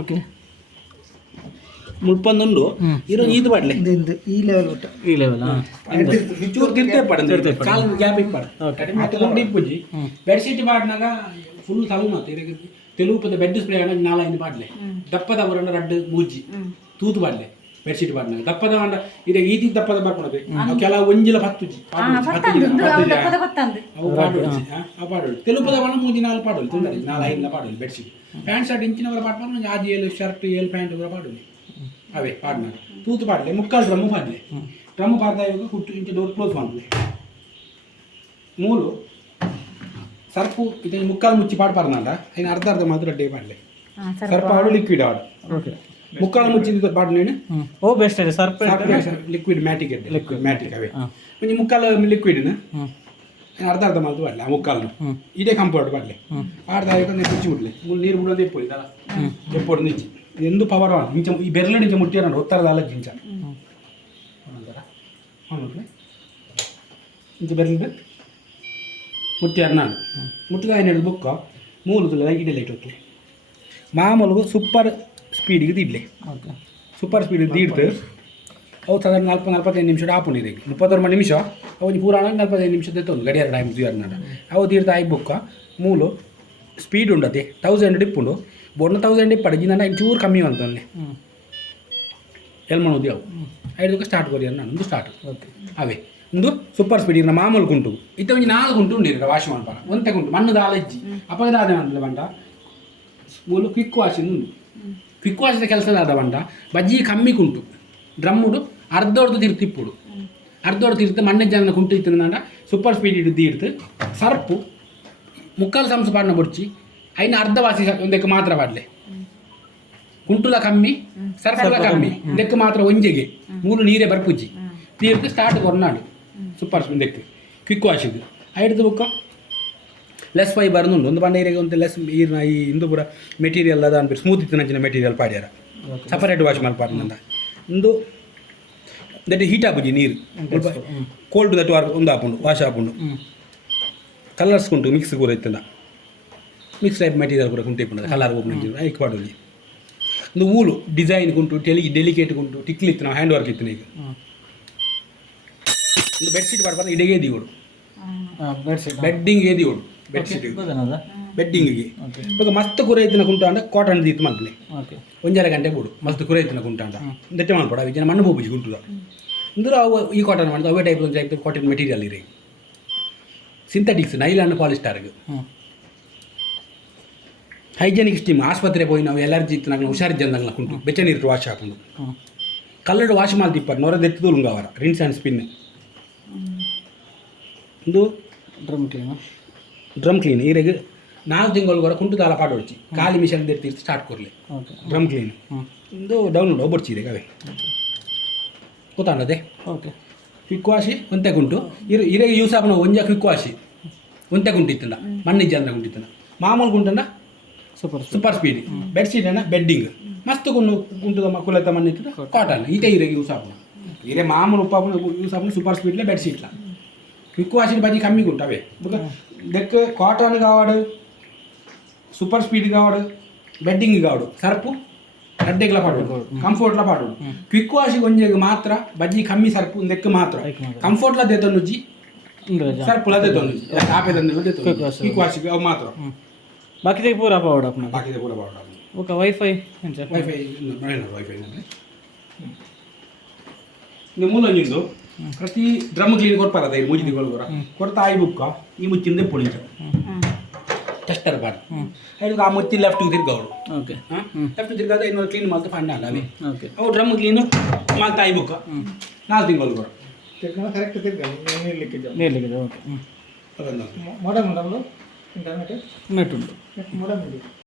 okay ಮುಳ್ಪಂದುಂಡು ಇರೋ ಇದು ಪಾಡ್ಲೆ ಈ ಲೆವೆಲ್ ಊಟ ಈ ಲೆವೆಲ್ ಚೂರು ತಿರ್ತೆ ಪಡ ಕಾಲು ಗ್ಯಾಪ್ ಇಪ್ಪಾಡ ಅಟ್లా ಡಿಪ್ಪುಜಿ ಬೆಡ್ಶೀಟ್ ಪಾಡ್ನಾಗ ಫುಲ್ ತಲು ಮಾತು ಇದಕ್ಕೆ తెలుగు పెద్ద బెడ్ స్ప్రే అన్న 4-5 పాడలే దప్పద వరన్న రడ్డు మూజಿ ತೂತು ಪಾಡ್ಲೆ ಬೆಡ್ಶೀಟ್ ಪಾಡ್ನಾಗ ದಪ್ಪದ ಅಂಡ ಇದೆ ಈತಿ ದಪ್ಪದ ಮಾಡ್ಕೊಳದೆ ಕೆಲ ಒಂಜಿಲ ಪತ್ತುಜಿ ಅವು ಪಾಡೋಳು తెలుగు ಪದ ವಣ್ಣ ಮೂಜಿ 4 ಪಾಡೋಳು ತುಂಡರಿ 4-5 ಪಾಡೋಳು ಬೆಡ್ಶೀಟ್ ಪ್ಯಾಂಟ್ ಶರ್ಟ್ ಇಂಚಿನವರ ಪಾಡ್ಕೊಂಡು ಆದಿ ಏಳು ಶರ್ಟ್ ಏಳು ಪ್ಯಾಂಟ್ ಕೂಡ ಪಾಡೋಳು ಅವೇ ಪಾಡ್ನಾಗ ತೂತು ಪಾಡ್ಲೆ ಮುಕ್ಕಾಲು ಡ್ರಮ್ಮು ಪಾಡ್ಲೆ ಡ್ರಮ್ಮು ಪಾಡ್ದ ಇವಾಗ ಕುಟ್ಟು ಇಂಚು ಡೋರ್ ಕ್ಲೋಸ್ ಮಾಡ್ಲೆ ಮೂರು ಸರ್ಪು ಇದು ಮುಕ್ಕಾಲು ಮುಚ್ಚಿ ಪಾಡ್ಪಾರ್ನಲ್ಲ അതിന് ಅರ್ಧ ಮಾತ್ರ ಡೇ ಪಾಡ್ಲೆ ಸರ್ಪ ಆಡು ಲಿಕ್ವಿಡ್ ಆಡು ಓಕೆ ಮುಕ್ಕಾಲು ಮುಚ್ಚಿದ ಪಾಡು ನೀನು ಓ ಬೆಸ್ಟ್ ಇದೆ ಸರ್ಪ ಲಿಕ್ವಿಡ್ ಮ್ಯಾಟಿಕ್ ಮ್ಯಾಟಿಕ್ ಅವೇ కొంచెం ముక్కాలు లిక్విడ్ అర్ధ మాత్రం పడలే ఆ ముక్కాలను ఇదే కంఫర్ట్ పడలే ఆడదాకా నేను తెచ్చి ముట్టలే నీరు కూడా తెప్పోయి కదా ఎప్పుడు నుంచి ఎందుకు పవర్ ఇంచం ఈ బెర్రలో నుంచి ముట్టారండి ఉత్తర ఆలోచించాను ఇంత బెర్రలు ಮುಟ್ಟ್ಯಾರ ನಾನು ಮುಟ್ಟಿದ ಏನೇಳು ಬುಕ್ಕ ಮೂಲದಲ್ಲ ಇಡೀ ಲೈಟ್ ಹೋಗ್ಲಿ ಮಾಮೂಲು ಸೂಪರ್ ಸ್ಪೀಡಿಗೆ ತಿಡ್ಲಿ ಓಕೆ ಸೂಪರ್ ಸ್ಪೀಡಿಗೆ ತೀಡ್ತು ಅವು ಸಾಧಾರಣ 40-45 ನಿಮಿಷ ಆಪುಣಿದೆ 36 ನಿಮಿಷ ಅವು ಪೂರಾಣ 45 ನಿಮಿಷದ ತೊಂದು ಗಡಿಯಾರ ಟೈಮ್ తీయన్నాడ ಅವು తీರ್ತಾ ಆಯ್ ಬುಕ್ಕ ಮೂಲು ಸ್ಪೀಡ್ ఉండದೆ 1000 ಡಿಪ್ಪುಂಡು ಬೊನ್ನ 1000 ಡಿಪ್ ಪಡಗಿನ ಚೂರು ಕಮ್ಮಿ ಅಂತಲ್ಲಿ ಎಲ್ಮಣೋದಿ ಅವು ಐದಕ್ಕೆ ಸ್ಟಾರ್ಟ್ ಕೊರಿ ಅನ್ನ ಒಂದು ಸ್ಟಾರ್ಟ್ ಓಕೆ ಅವೇ ಒಂದು ಸೂಪರ್ ಸ್ಪೀಡ್ ಇರೋ ಮಾಮೂಲು ಗುಂಟು ಇತ್ತ ಒಂದು 4 ಗುಂಟು ಉಂಡಿರ ವಾಶ್ ಮಾಡ್ಪಾರ ಒಂತೆ ಗುಂಟು ಮಣ್ಣದ ಆಲಜ್ಜಿ ಅಪಗದಾದ ಅಂತ ಬಂಡ ಮೂಲು ಕ್ವಿಕ್ ವಾಶಿಂಗ್ ಉಂಟು ಕ್ವಿಕ್ ವಾಶಿದ ಕೆಲಸದಾದ ಬಂಡ ಬಜ್ಜಿ ಕಮ್ಮಿ ಕುಂಟು ಡ್ರಮ್ಮುಡು ಅರ್ಧೋರ್ದು ತಿರ್ತಿಪ್ಪುಡು ಅರ್ಧೋರ್ದು ತಿರ್ತು ಮಣ್ಣೆ ಜನ ಕುಂಟು ಇತ್ತಿನಂಡ ಸೂಪರ್ ಸ್ಪೀಡ್ ಇಡ್ದು ಇಡ್ತು ಸರ್ಪು ಮುಕ್ಕಾಲು ಸಂಸ ಪಾಡ್ನ ಬೊಡ್ಚಿ ಐನ ಅರ್ಧ ವಾಸಿ ಒಂದಕ್ಕೆ ಮಾತ್ರ ಪಾಡ್ಲೆ ಕುಂಟುಲ ಕಮ್ಮಿ ಸರ್ಪುಲ ಕಮ್ಮಿ ಇದಕ್ಕೆ ಮಾತ್ರ ಒಂಜೆಗೆ ಮೂರು ನೀರೇ ಬರ್ಪುಜ್ಜಿ ತೀರ್ತು ಸ್ಟಾರ್ಟ್ ಕೊರ್ನಾಡು ಸೂಪರ್ ಇದಕ್ಕೆ ಕ್ವಿಕ್ ವಾಶಿದ್ದು ಐಡ್ದು ಬುಕ್ಕ ಲೆಸ್ ಫೈಬರ್ ಉಂಡು ಒಂದು ಬಂಡ ಇರಿಗೆ ಒಂದು ಲೆಸ್ ಈರ್ನ ಈ ಇಂದು ಪೂರ ಮೆಟೀರಿಯಲ್ ಅದ ಅನ್ಬಿಟ್ಟು ಸ್ಮೂತ್ ಇತ್ತಿನ ಮೆಟೀರಿಯಲ್ ಪಾಡ್ಯಾರ ಸಪರೇಟ್ ವಾಶ್ ಮಾಡ್ಪಾರ್ನಂದ ಒಂದು ದಟ್ ಹೀಟ್ ಆಪುಜಿ ನೀರು ಕೋಲ್ಡ್ ದಟ್ ಒಂದು ಹಾಪುಂಡು ವಾಶ್ ಹಾಪುಂಡು ಕಲರ್ಸ್ ಉಂಟು ಮಿಕ್ಸ್ ಕೂಡ ಇತ್ತಂದ ಮಿಕ್ಸ್ ಟೈಪ್ ಮೆಟೀರಿಯಲ್ ಕೂಡ ಕುಂಟಿಪ್ಪುಂಡು ಕಲರ್ ಓಪನ್ ಐಕ್ ಪಾಡೋಲಿ ಒಂದು ಊಲು ಡಿಸೈನ್ ಉಂಟು ಡೆಲಿಕೇಟ್ ಉಂಟು ಟಿಕ್ಲಿ ಇತ್ತು ನಾವು ಹ್ಯಾಂಡ್ ವರ್ಕ್ ಇತ್ತು ಈಗ ಒಂದು ಬೆಡ್ಶೀಟ್ ಮಾಡ್ಬಾರ್ದು ಇಡೆಗೆ ದೀವೋಡು ಬೆಡ್ಡಿಂಗ್ ದೀವೋಡು ಬೆಡ್ಶೀಟ್ ಬೆಡ್ಡಿಂಗಿಗೆ ಇವಾಗ ಮಸ್ತ್ ಕುರೆ ಇತ್ತಿನ ಕುಂಟಾಂಡ ಕಾಟನ್ ದೀತು ಮಾಡ್ಲಿ ಒಂಜರ ಗಂಟೆ ಬಿಡು ಮಸ್ತ್ ಕುರೆ ಇತ್ತಿನ ಕುಂಟಾಂಡ ದಟ್ಟೆ ಮಾಡ್ಕೊಡ ಅವು ಜನ ಮಣ್ಣು ಬೋಬುಜಿ ಕುಂಟುದ ಅಂದ್ರೆ ಅವು ಈ ಕಾಟನ್ ಮಾಡಿದ ಅವೇ ಟೈಪ್ ಒಂದು ಟೈಪ್ ಕಾಟನ್ ಮೆಟೀರಿಯಲ್ ಇರಿ ಸಿಂಥೆಟಿಕ್ಸ್ ನೈಲಾನ್ ಪಾಲಿಸ್ಟರ್ಗೆ ಹೈಜೆನಿಕ್ ಸ್ಟೀಮ್ ಆಸ್ಪತ್ರೆ ಹೋಗಿ ನಾವು ಎಲರ್ಜಿ ಇತ್ತು ನಾವು ಹುಷಾರಿದ್ದಂಗೆ ಕುಂಟು ಬೆಚ್ಚ ನೀರು ವಾಶ್ ಹಾಕೊಂಡು ಕಲ್ಲಡು ವಾಶ್ ಮಾಡ್ತಿಪ್ಪಾರು ನೊರದ ಎತ್ತುದುಂಗ ಅವರ ರಿನ್ಸ್ ಆ್ಯಂಡ್ ಸ್ಪಿನ್ ಒಂದು ಡ್ರಮ್ ಕ್ಲೀನ್ ಈರೆಗೆ 4 ತಿಂಗಳು ಕೂಡ ಕುಂಟು ದಾಲ ಪಾಡೋಡ್ಚಿ ಖಾಲಿ ಮಿಷನ್ ತಿರ್ತಿ ಸ್ಟಾರ್ಟ್ ಕೊರ್ಲಿ ಡ್ರಮ್ ಕ್ಲೀನ್ ಒಂದು ಡೌನ್ಲೋಡ್ ಒಬ್ಬಡ್ಚಿದೆ ಅವೇ ಗೊತ್ತಾಂಡದೆ ಓಕೆ ಕ್ವಿಕ್ ವಾಶಿ ಒಂತೆ ಗುಂಟು ಇರೆಗೆ ಯೂಸ್ ಆಪನ ಒಂಜ ಕ್ವಿಕ್ ವಾಶಿ ಒಂತೆ ಗುಂಟಿತ್ತಂಡ ಮಣ್ಣಿಜ್ಜ ಅಂದ್ರೆ ಗುಂಟಿತ್ತಂಡ ಮಾಮೂಲು ಗುಂಟಂಡ ಸೂಪರ್ ಸ್ಪೀಡ್ ಬೆಡ್ಶೀಟ್ ಅನ್ನ ಬೆಡ್ಡಿಂಗ್ ಮಸ್ತ್ ಗುಂಟುದ ಕುಲತ ಮಣ್ಣಿತ್ತು ಕಾಟನ್ ಈಟೆ ಇರೆಗೆ ಯೂಸ್ ಆಪನ ಇರೆ ಮಾಮೂಲು ಉಪ್ಪಾಪನ ಯೂಸ್ ಆಪನ ಸೂಪರ್ ಸ್ಪೀಡ್ಲೆ ಬೆಡ್ಶೀಟ್ಲ క్విక్ వాషింగ్ బజ్జీ కమ్మి ఉంటావే దెక్క కాటన్ కావాడు సూపర్ స్పీడ్ కావాడు బెడ్డింగ్ కావాడు సర్పు ಗಡ್ಡೆಗಳ ಪಾಡೋದು ಕಂಫರ್ಟ್ಲ ಪಾಡೋದು ಕ್ವಿಕ್ ವಾಶಿಗೆ ಒಂಜೆಗೆ ಮಾತ್ರ ಬಜ್ಜಿ ಕಮ್ಮಿ ಸರ್ಪು ದೆಕ್ಕ ಮಾತ್ರ ಕಂಫರ್ಟ್ಲ ದೇತೊಂದುಜ್ಜಿ ಸರ್ಪುಲ ದೇತೊಂದುಜ್ಜಿ ಆಪೆದಂದು ಕ್ವಿಕ್ ವಾಶಿಗೆ ಅವು ಮಾತ್ರ ಬಾಕಿದೆ ಪೂರ ಪಾವಡ ಬಾಕಿದೆ ಪೂರ ಪಾವಡ ಓಕೆ ವೈಫೈ ವೈಫೈ ವೈಫೈ ಇದು ಮೂಲಂಜಿಂದು ಪ್ರತಿ ಡ್ರಮ್ ಕ್ಲೀನ್ ಕೊಡ್ಪಾರ ಅದ ಮುಜಿದಿ ಕೊಡ್ಬೋರ ಕೊಡ್ತಾ ಆಯ್ ಬುಕ್ಕ ಈ ಮುಚ್ಚಿಂದೆ ಪುಳಿಂಚ ಟೆಸ್ಟರ್ ಬಾಡ್ ಐದು ಆ ಮುಚ್ಚಿ ಲೆಫ್ಟ್ ತಿರ್ಗವಳು ಓಕೆ ಲೆಫ್ಟ್ ತಿರ್ಗಾದ ಇನ್ನೊಂದು ಕ್ಲೀನ್ ಮಾಡ್ತಾ ಫಂಡ ಅಲ್ಲ ಅವೇ ಅವು ಡ್ರಮ್ ಕ್ಲೀನು ಮಾಡ್ತಾ ಆಯ್ ಬುಕ್ಕ 4 ತಿಂಗಳು ಬರೋ ಕರೆಕ್ಟ್ ತಿರ್ಗಲಿ ನೀರ್ಲಿಕ್ಕಿದೆ ಓಕೆ ಅದೊಂದು ಮಾಡಮ್ ಇಂಟರ್ನೆಟ್ ನೆಟ್ ಉಂಟು